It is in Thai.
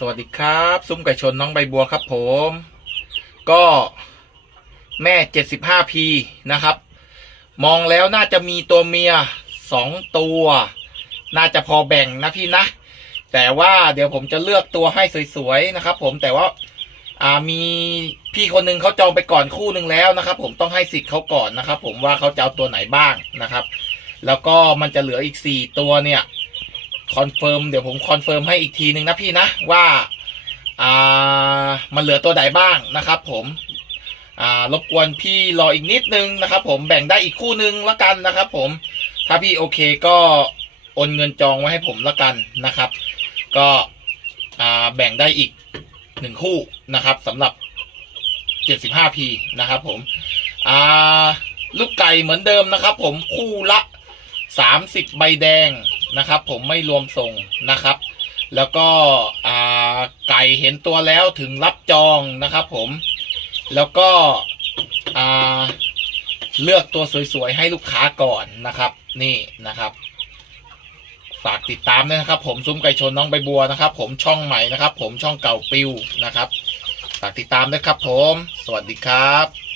สวัสดีครับ ซุ้มไก่ชนน้องใบบัวครับผม ก็แม่ 75P นะครับ มองแล้วน่าจะมีตัวเมียสองตัว น่าจะพอแบ่งนะพี่นะ แต่ว่าเดี๋ยวผมจะเลือกตัวให้สวยๆนะครับผมแต่ว่าอ่ามีพี่คนหนึงเขาจองไปก่อนคู่หนึ่งแล้วนะครับ ผมต้องให้สิทธิ์เขาก่อนนะครับ ผมว่าเขาจะเอาตัวไหนบ้างนะครับ แล้วก็มันจะเหลืออีกสี่ตัวเนี่ย คอนเฟิร์มเดี๋ยวผมคอนเฟิร์มให้อีกทีหนึ่งนะพี่นะว่าอ่ามันเหลือตัวไหนบ้างนะครับผมอ่ารบกวนพี่รออีกนิดนึงนะครับ ผมแบ่งได้อีกคู่หนึ่งละกันนะครับ ผมถ้าพี่โอเคก็โอนเงินจองไว้ให้ผมละกันนะครับ ก็อ่าแบ่งได้อีกหนึ่งคู่นะครับสำหรับ 75P นะครับผมอ่าลูกไก่เหมือนเดิมนะครับ ผมคู่ละ 30 ใบแดง นะครับ ผมไม่รวมส่งนะครับ แล้วก็ไก่เห็นตัวแล้วถึงรับจองนะครับ ผมแล้วก็เลือกตัวสวยๆให้ลูกค้าก่อนนะครับ นี่นะครับ ฝากติดตามด้วยนะครับ ผมซุ้มไก่ชนน้องใบบัวนะครับ ผมช่องใหม่นะครับ ผมช่องเก่าปิวนะครับ ฝากติดตามด้วยครับ ผม สวัสดีครับ